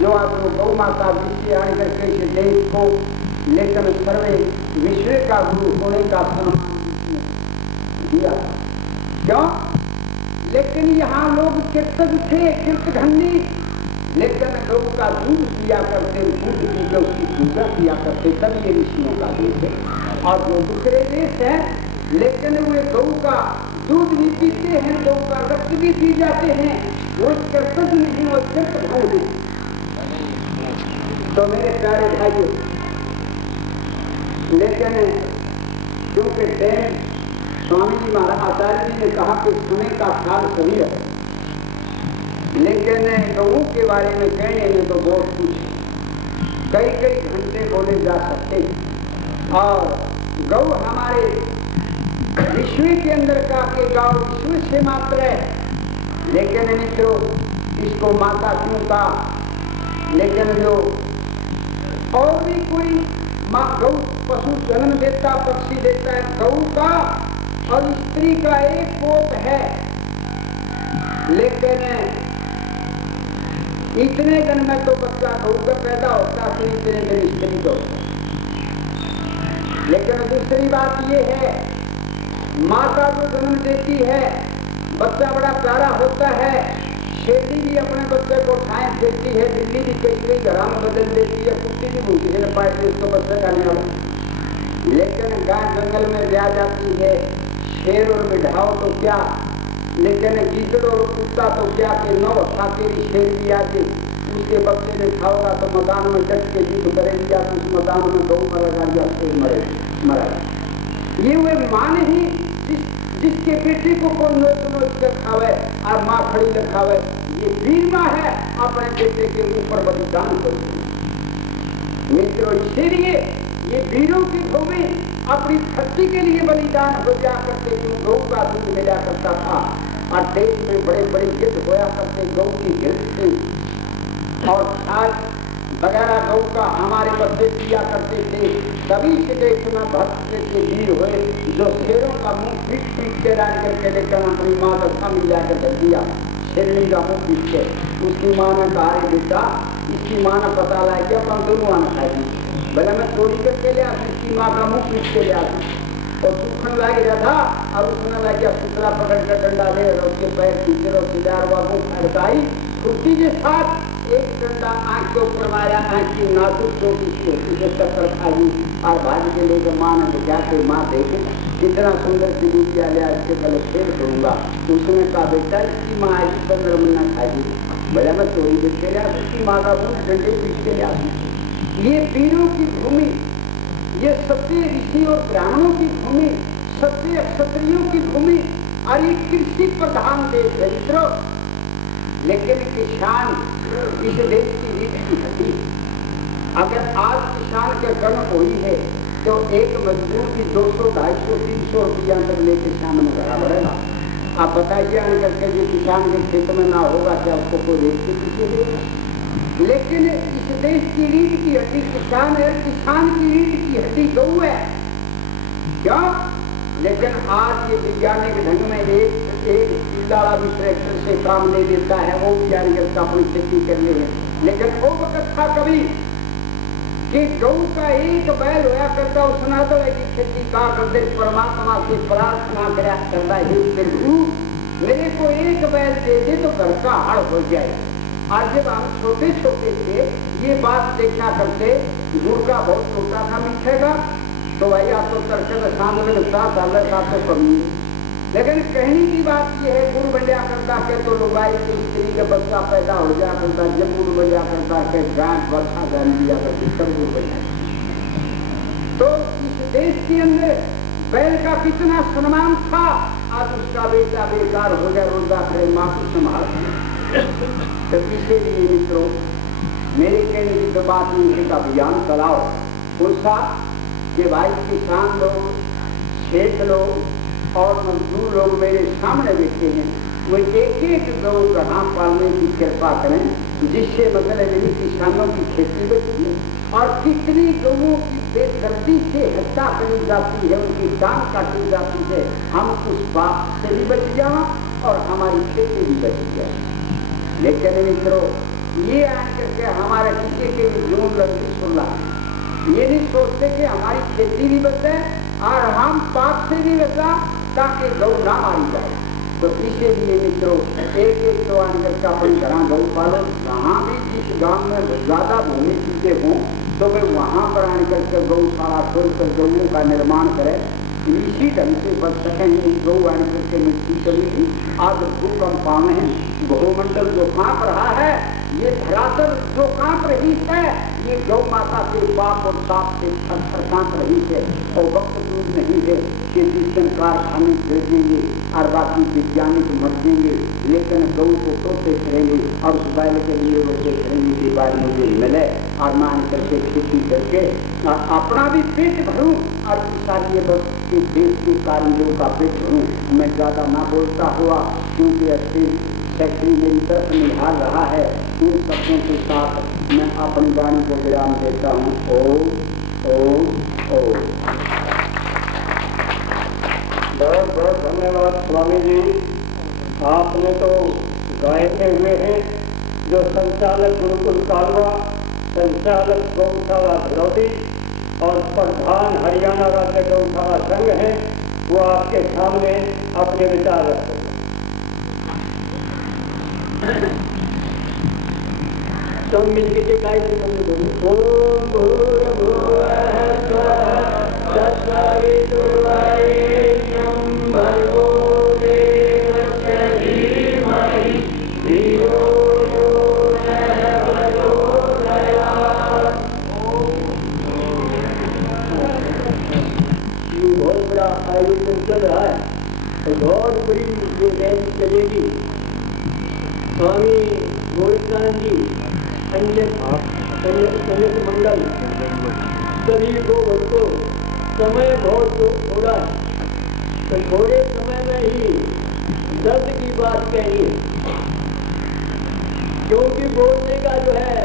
जो आज वो गौ माता विषय आने करके इस देश को लेकिन सर्वे विश्व का गुरु होने का सम्मान दिया। क्यों? लेकिन यहाँ लोग कीर्तक थे, कीर्तघंडी, लेकिन गौ का दूध पिया करते, दूध पी के उसकी पूजा किया करते, तब ये ऋषियों का देश है। और जो दूसरे देश है, लेकिन वे गौ का दूध भी पीते हैं, गौ का रक्त भी पी जाते हैं, वो कीर्तक नहीं, वो कीर्तघंड है। तो मेरे प्यारे भाइयों, लेकिन क्योंकि टैम स्वामी जी महाराज आचार्य जी ने कहा कि समय का ख्याल सभी रहे, लेकिन गऊ के बारे में कहने में तो बहुत कुछ कई कई घंटे बोले जा सकते। और गऊ हमारे विश्व के अंदर का के गाँव विश्व से मात्र है, लेकिन मित्रों इसको माता क्यों का, लेकिन जो और भी कोई माँ गौ पशु जन्म देता, पक्षी देता है, गऊ का और स्त्री का एक कोप है, लेकिन इतने दिन में तो बच्चा गऊ का पैदा होता है, इतने दिन स्त्री को। लेकिन दूसरी बात ये है, माता जो जन्म देती है बच्चा बड़ा प्यारा होता है, शेरनी भी अपने बच्चे को खाए देती है, बिल्ली भी कई कई घरों में बदल देती है, कुत्ती भी भूखी है पाए उसको बच्चा खाने वाला। लेकिन गाय जंगल में ब्याह जाती है, शेर और बिढ़ाओ तो क्या, लेकिन गीदड़ और कुत्ता तो क्या कि 9 अकेली शेर भी आके उसके बच्चे ने खाओगा तो मकान में डट के युद्ध करेगी, या तो उस मकान में गौ मरेगा या शेर मरेगा। ये वे माँ नहीं जिसके बेटे को कोई नोच कर खावे और माँ खड़ी रखावे, ये वीर माँ है, अपने बेटे के ऊपर बलिदान करती है। मित्रों इसीलिए ये वीरों की भूमि अपनी धरती के लिए बलिदान हो जा करते, क्यों गौ का दूध मिला करता था और देश में बड़े बड़े युद्ध होया करते गौ की गिरफ्त से। और आज वगैरह गौ का हमारे बच्चे पिया करते थे, तभी से देश में भक्त के वीर हुए जो शेरों का मुंह पीट पीट के डाल करके लेकर अपनी माँ का थम मिला कर रख दिया, शेरनी का मुंह पीट के। उसकी माँ ने कहा बेटा, इसकी माँ ने पता लगा कि अपन दोनों आना खाएगी, भले मैं चोरी करके लिया, इसकी माँ का मुंह पीट के लिया और सूखने लग रहा था। और उसने लगा पुतला पकड़ कर डंडा ले और उसके पैर पीछे और सिदार बाबू खड़काई खुर्ची के साथ एक डंडा आँख के ऊपर मारा, आँख की नाजुक छोटी सी होती है टक्कर खाई और भाग के लेकर माँ ने देखा कि माँ देखे कितना सुंदर सी बिटिया लिया, इसके पहले खेल करूंगा। उसने कहा बेटा इसकी माँ आई 15 महीना खाएगी, भले मैं चोरी करके लिया, उसकी माँ का मुँह डंडे पीट के लिया। ये वीरों की भूमि, ये सत्य ऋषि और ब्राह्मणों की भूमि, सत्य क्षत्रियों की भूमि और ये कृषि प्रधान देश है मित्रों। लेकिन किसान इस देश की रीढ़ की हड्डी। अगर आज किसान के कर्म हुई है तो एक मजदूर की 200, 250, 300 रुपया तक लेके सामने खड़ा बढ़ेगा। आप बताइए आने करके जो किसान के खेत में ना होगा क्या उसको कोई रेट के पीछे देगा? लेकिन इस देश की रीढ़ की हड्डी किसान है, किसान की रीढ़ की हड्डी गौ है। क्या? लेकिन आज ये वैज्ञानिक ढंग में एक लाड़ा भी ट्रैक्टर से काम ले देता है, वो वैज्ञानिक अपनी खेती कर ले है। लेकिन वो वक्त था कभी कि गौ का एक बैल होया करता सनातन की खेती का करते परमात्मा से प्रार्थना करा करता है प्रभु मेरे को एक बैल दे दे तो घर का हड़ हो जाए। आज जब हम छोटे छोटे थे ये बात देखा करते गुड़ का बहुत छोटा था मीठे का तो भाई आप तो तरकत शाम में साथ अलग साथ तो कमी। लेकिन कहने की बात यह है गुड़ बजा करता के तो लुगाई की स्त्री का बच्चा पैदा हो जाया करता जब गुड़ बजा करता के गाय वर्षा जान दिया करती सब गुड़ बजा। तो इस देश के अंदर बैल का कितना सम्मान था आज उसका बेटा बेकार हो गया रोजा करे माँ को संभाल। तो इसीलिए मित्रों मेरे कहने की तो बात नहीं अभियान चलाओ उनसा कि भाई किसान लोग खेत लोग और मजदूर लोग मेरे सामने बैठे हैं वो एक एक गौ ग्रह पालने की कृपा करें जिससे मतलब मेरी किसानों की खेती बची और कितनी गौओं की बेदर्दी से हत्या करी जाती है उनकी जान काटी जाती है हम उस बात से भी बच जाए और हमारी खेती भी बच जाए। लेकिन मित्रों ये आकर के हमारे किसी के भी जून लड़की सुन रहा ये नहीं सोचते कि हमारी खेती भी बचे और हम पाप से भी बचा ताकि गौ ना मारी जाए। तो इसीलिए मित्रों एक एक तो आकर के अपनी तरह गौ पालो जहाँ भी जिस गांव में ज्यादा भूमि चुके हों तो वे वहाँ पर आकर के गौशाला खोलकर गौओं का निर्माण करें इसी ढंग से बच सकें। गौ आकर के मिट्टी चली थी आज भूकंप आने हैं बहुमंडल जो कांप रहा है ये धरातल जो कांप रही है ये गौ माता के पाप और ताप से थर कांप रही है और वक्त दूर नहीं है कि जिस दिन कारखाने भेजेंगे और बाकी वैज्ञानिक मर देंगे लेकिन गौ को तोड़ते करेंगे और उस बैल के लिए रोते करेंगे कि बार मुझे मिले और मान करके खेती करके अपना भी पेट भरूं और सारी के देश के कार्यों का पेट भरूं। मैं ज्यादा ना बोलता हुआ क्योंकि अच्छी सेक्रेटरी मेरी तरफ निहार रहा है इन शब्दों के साथ मैं अपनी वाणी को विराम देता हूँ। ओम ओम ओम। बहुत बहुत धन्यवाद स्वामी जी आपने तो गायके हुए हैं जो संचालक गुरुकुल कालवा संचालक गौशाला धरौती और प्रधान हरियाणा राज्य गौशाला संघ है वो आपके सामने अपने विचार रखते हैं। तो मिलकर के गायत्री मंत्र ओम भूर्भुवः स्वः तत्सवितुर्वरेण्यं भर्गो देवस्य धीमहि धियो यो नः प्रचोदयात्। ये बहुत बड़ा आयोजन चल रहा है और बहुत बड़ी ये रैली चलेगी। स्वामी गोविंदानंद जी संयुक्त मंडल सभी को भक्तों समय बहुत थोड़ा है तो थोड़े समय में ही दर्द की बात कहनी है क्योंकि बोलने का जो है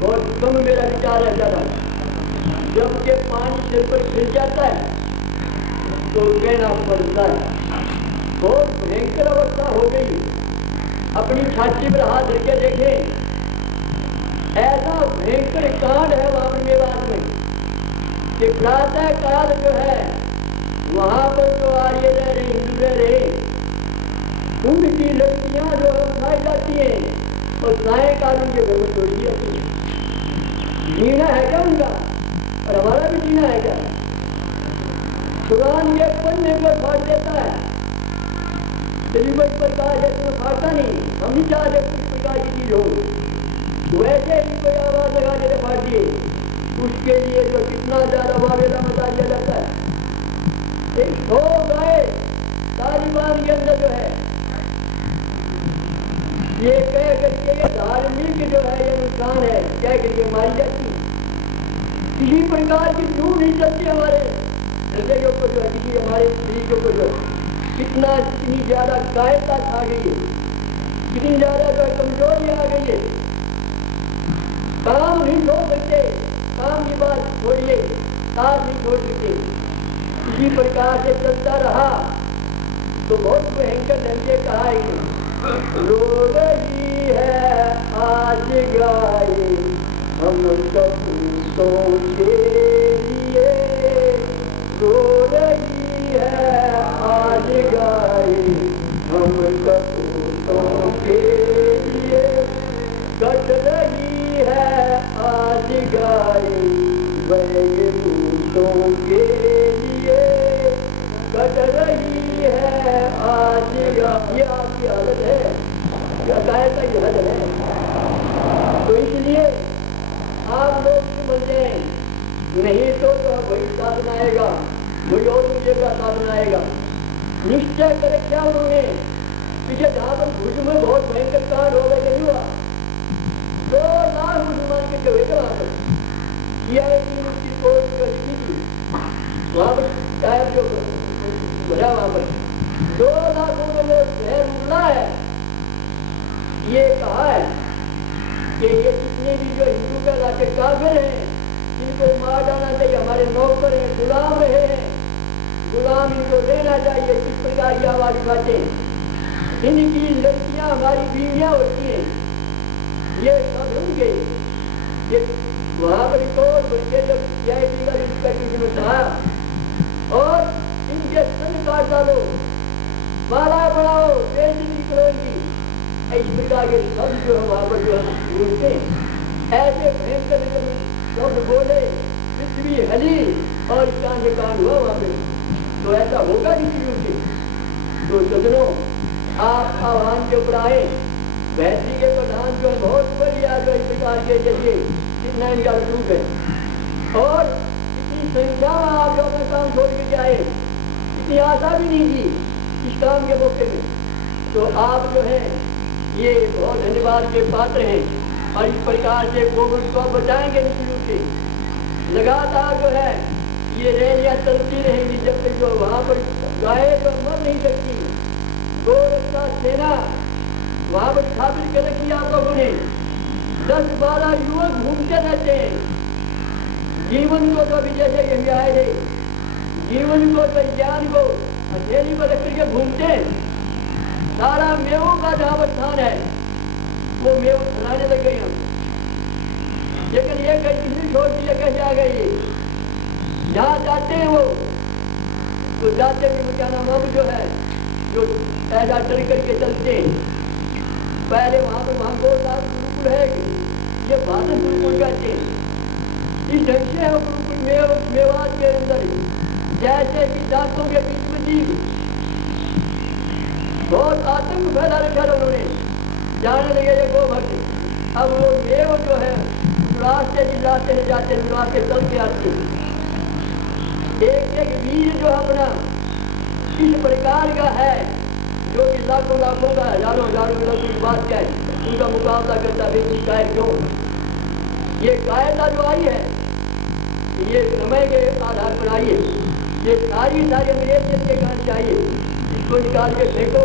बहुत कम मेरा विचार रहता था। जबकि पानी सिर पर गिर जाता है तो कहना पड़ता है। बहुत भयंकर अवस्था हो गई। अपनी छाती पर हाथ रख के देखें ऐसा भयंकर कांड है वहां मेवात में कि प्रातः काल जो है वहां पर जो आर्य रह रहे हिंदू रह रहे उनकी लड़कियां जो है उठाई जाती हैं और सायकाल उनके घर में छोड़ दी जाती है। जीना है क्या उनका और हमारा भी जीना है क्या? कुरान ये पन्ने पर फाड़ देता है प्रकार है तुम्हें फाड़ता नहीं। हम नहीं चाहते किस प्रकार की चीज हो वैसे ही कोई आवाज लगा देते फाड़ दिए उसके लिए जो कितना ज्यादा वावेला मचा दिया जाता है। एक सौ गाय तालिबान के अंदर जो है ये कह करके ये धार्मिक जो है ये नुकसान है कह करके मारी जाती है। किसी प्रकार की क्यों नहीं चलती हमारे हृदय के ऊपर जो है किसी हमारे शरीर के ऊपर जो है कितनी ज्यादा कायरता आ गई है कितनी ज्यादा जो है कमजोरी आ गई है। काम नहीं छोड़ सकते काम की बात छोड़िए काम नहीं छोड़ सकते। इसी प्रकार से चलता रहा तो बहुत भयंकर ढंग से कहा है रो रही है आज गाय हम कपूर दूतों के लिए रो रही है आज गाय, हम कपूतों के लिए कट रही है आज गाय, वह दूतों के लिए कट रही है आज गाय। ये आपकी हालत है, गाय का ये हालत है। तो इसलिए आप लोग समझ जाए, नहीं तो वही साधन आएगा, वही और मुझे का साधन आएगा। निश्चय कर क्या उन्होंने पीछे जहाँ पर भुज में बहुत भयंकर कांड हो गया, नहीं हुआ 2 लाख मुसलमान के हुए थे वहाँ पर, किया है कि उसकी कोर्ट जो लिखी थी वहाँ पर टाइम जो बजा वहाँ पर 2 लाख उन्होंने शहर उगला है। ये कहा है कि ये जितने भी जो हिंदू कहलाते काफिर हैं इनको मार डालना चाहिए, हमारे नौकर हैं, गुलाम रहे हैं, गुलाम इनको लेना चाहिए। किस प्रकार की आवाज उठाते हैं, इनकी लड़कियां हमारी बीवियां होती हैं, ये सब होंगे। ये वहाँ पर कोर्ट बच्चे जब सीआईडी का इंस्पेक्टर में था और इनके सन काट डालो, माला बढ़ाओ, बेइज्जती करो इनकी, इस प्रकार के सब जो है वहाँ पर जो है बोलते ऐसे भयंकर शब्द बोले, पृथ्वी हली और कांड कांड हुआ वहाँ पे। तो ऐसा होगा किसी रूप से। तो सजनों, आप आह्वान के ऊपर आए, बैठी के प्रधान जो है बहुत बढ़िया जो इस प्रकार के जरिए कितना इनका रूप है, और इतनी संख्या में आप जो अपना काम छोड़ के आए, इतनी आशा भी नहीं की इस काम के मौके में। तो आप जो है ये बहुत धन्यवाद के पात्र हैं, और इस प्रकार से कोविड को बचाएंगे निश्चित रूप से। लगातार जो है ये रैलियां चलती रहेंगी जब तक जो वहाँ पर गाय जो मर नहीं सकती। गोरक्षा सेना वहाँ पर स्थापित कर रखी आप लोगों ने, 10-12 युवक घूमते रहते हैं। जीवन को कभी जैसे यही आए थे, जीवन को तो ज्ञान को हथेली पर रख करके घूमते हैं। सारा मेवों का जहाँ पर स्थान है वो मेव बनाने लग गई हम, लेकिन ये किसी छोड़ दिया कैसे आ गई। जहाँ जाते हैं वो तो जाते भी क्या नाम अब जो है जो ऐसा डर करके चलते हैं। पहले वहाँ पर वहाँ 2 साल गुरुकुल है, ये भारत गुरुकुल कहते हैं। इस ढंग से है गुरुकुल मेवात के अंदर जैसे कि दांतों के बीच में जीव बहुत आतंक फैला रखा है उन्होंने, जाने लगे ये गो भक्त। अब वो मेव जो है रास्ते जिलाते जाते रास्ते चल के आते, एक वीर जो अपना इस प्रकार का है जो कि लाखों लाखों का हजारों लोगों की बात क्या है, उनका मुकाबला करता व्यक्ति काय क्यों। ये कायदा जो आई है ये समय के आधार पर आई है, ये सारी अंग्रेजियत के कारण चाहिए, इसको निकाल के फेंको।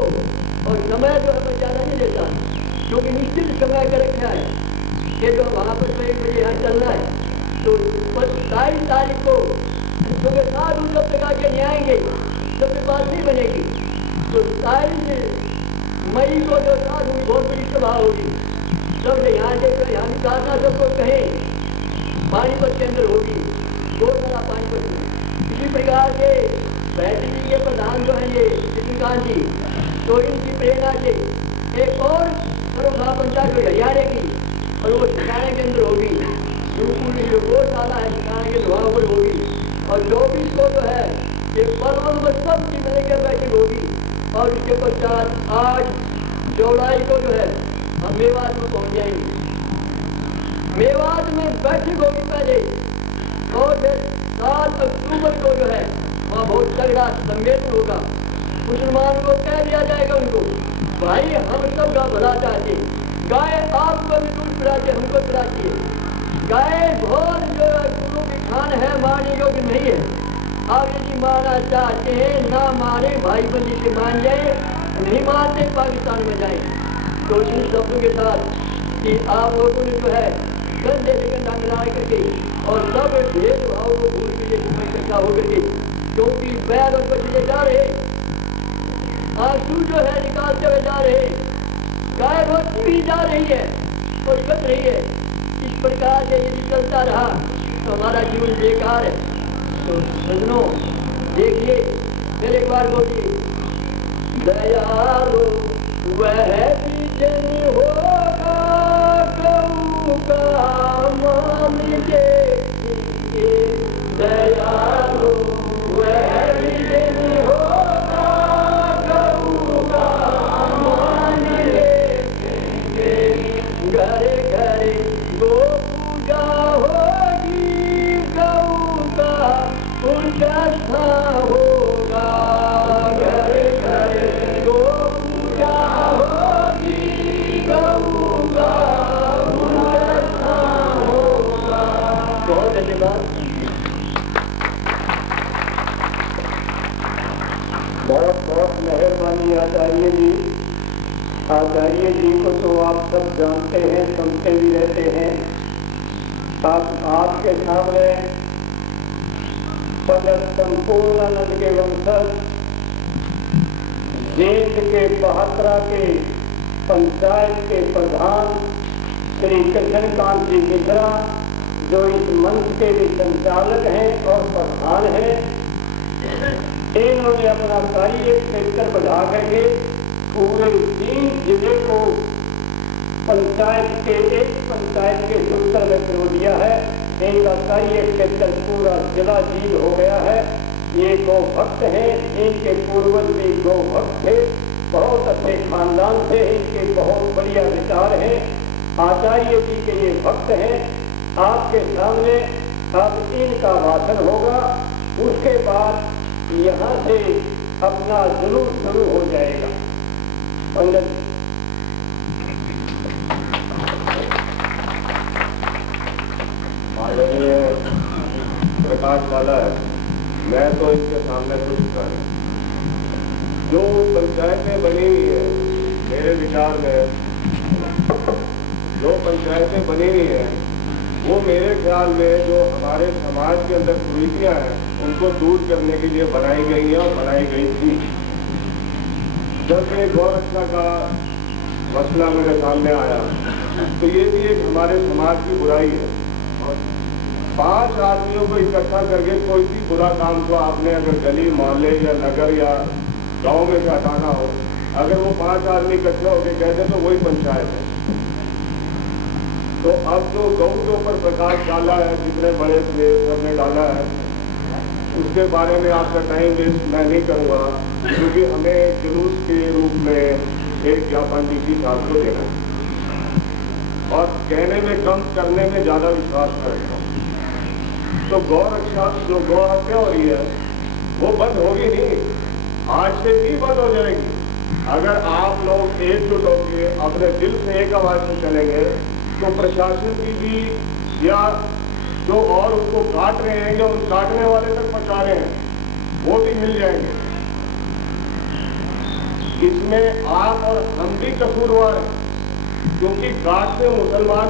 और समय जो हमें ज़्यादा नहीं देता, क्योंकि निश्चित समय का रखा है कि जो वहाँ पर 1 बजे यहाँ चलना है, तो 27 तारीख को क्योंकि साधु जब तक आगे नहीं आएंगे तब तक बात नहीं बनेगी। तो 27 मई को जो साधु बहुत बड़ी सभा होगी, सब यहाँ से यहाँ निकालना सबको कहें पानीपत के अंदर होगी, 2 सारा पानीपत में। इसी प्रकार से बैठक जी के प्रधान जो है ये कृष्णकांत जी, तो इनकी प्रेरणा से एक और सर्वधा पंचायत जो हरियाणा की, और वो ठिकाने के अंदर होगी, गुरुकुल जो गौशाला है ठिकाने के वहाँ पर होगी। और 24 को जो है ये परवल में सबकी मिलकर बैठक होगी, और इसके पश्चात 8 जुलाई को जो है हम मेवात में पहुँच जाएंगे। मेवात में बैठक होगी पहले, और फिर 7 अक्टूबर को जो है वहाँ बहुत तगड़ा सम्मेलन होगा। मुसलमान को कह दिया जाएगा उनको, भाई हम सब का भला चाहते, गाय आपको भी दूध पिलाते, हमको पिलाती है। गाय बहुत जो गुरु की खान है, मारने योग्य नहीं है। आप यदि मारना चाहते हैं ना मारे, भाई बंदी से मान जाए, नहीं मानते पाकिस्तान में जाए। तो इन शब्दों के साथ कि आप लोगों ने जो है गंदे से गंदा मिला करके और सब भेदभाव को भूल के इकट्ठा होकर के, क्योंकि बैल और बछड़े जा रहे, आंसू जो है निकालते हुए जा रहे, गाय रोती भी जा रही है और कट रही है। इस प्रकार से यदि चलता रहा तो हमारा जीवन बेकार है। तो सजनों देखिए फिर एक बार बोलिए, दयालु वह भी जन होगा गऊ का मान देखेंगे, दयालु वह भी जन होगा गऊ का मान देखेंगे, घरे घरे गो पूजा होगी गऊ का उनका होगा, घरे घरे गो पूजा होगी गऊ का उनका होगा। बहुत धन्यवाद। बहुत बहुत मेहरबानी आचार्य जी। आचार्य जी को तो आप सब जानते हैं, सुनते भी रहते हैं। आपके सामने पंडित संपूर्णानंद के वंशज जींद के बहत्रा के पंचायत के प्रधान श्री कृष्णकांत जी मिश्रा, जो इस मंच के भी संचालक हैं और प्रधान हैं, इन्होंने अपना कार्य क्षेत्र बढ़ा करके पूरे 3 जिले को पंचायत के सूत्र में पिरो दिया है। इनका कार्य क्षेत्र पूरा जिला जीव हो गया है। ये गौ भक्त हैं, इनके पूर्वज भी गौ भक्त थे, बहुत अच्छे खानदान से, इनके बहुत बढ़िया विचार हैं। आचार्य जी के ये भक्त हैं। आपके सामने अब इनका भाषण होगा, उसके बाद यहाँ से अपना जुलूस शुरू हो जाएगा। पंडित माननीय प्रकाश वाला है, मैं तो इसके सामने कुछ करूं। जो पंचायतें बनी हुई है, मेरे विचार में जो पंचायतें बनी हुई है, वो मेरे ख्याल में जो हमारे समाज के अंदर कुरीतियां हैं, उनको दूर करने के लिए बनाई गई है और बनाई गई थी। जब ये गौरक्षा का मसला मेरे सामने आया, तो ये भी एक हमारे समाज की बुराई है। 5 आदमियों को इकट्ठा करके कोई भी बुरा काम को आपने अगर गली मोहल्ले या नगर या गांव में से हटाना हो, अगर वो 5 आदमी इकट्ठे होकर कहते तो वही पंचायत है। तो अब जो गौ के ऊपर प्रकाश डाला है, जितने बड़े थे सबने डाला है, उसके बारे में आपका टाइम वेस्ट मैं नहीं करूँगा, क्योंकि हमें जुलूस के रूप में एक ज्ञापन डीसी साहब को देना है और कहने में कम करने में ज़्यादा विश्वास करेगा। तो गौ रक्षा जो गौ हत्या हो रही है वो बंद होगी नहीं, आज से भी बंद हो जाएगी। अगर आप लोग एकजुट होकर अपने दिल से एक आवाज में चलेंगे तो प्रशासन की भी या जो और उनको काट रहे हैं या उन काटने वाले तक पहुंचा रहे हैं, वो भी मिल जाएंगे। इसमें आप और हम भी कसूरवार हैं, क्योंकि काटते मुसलमान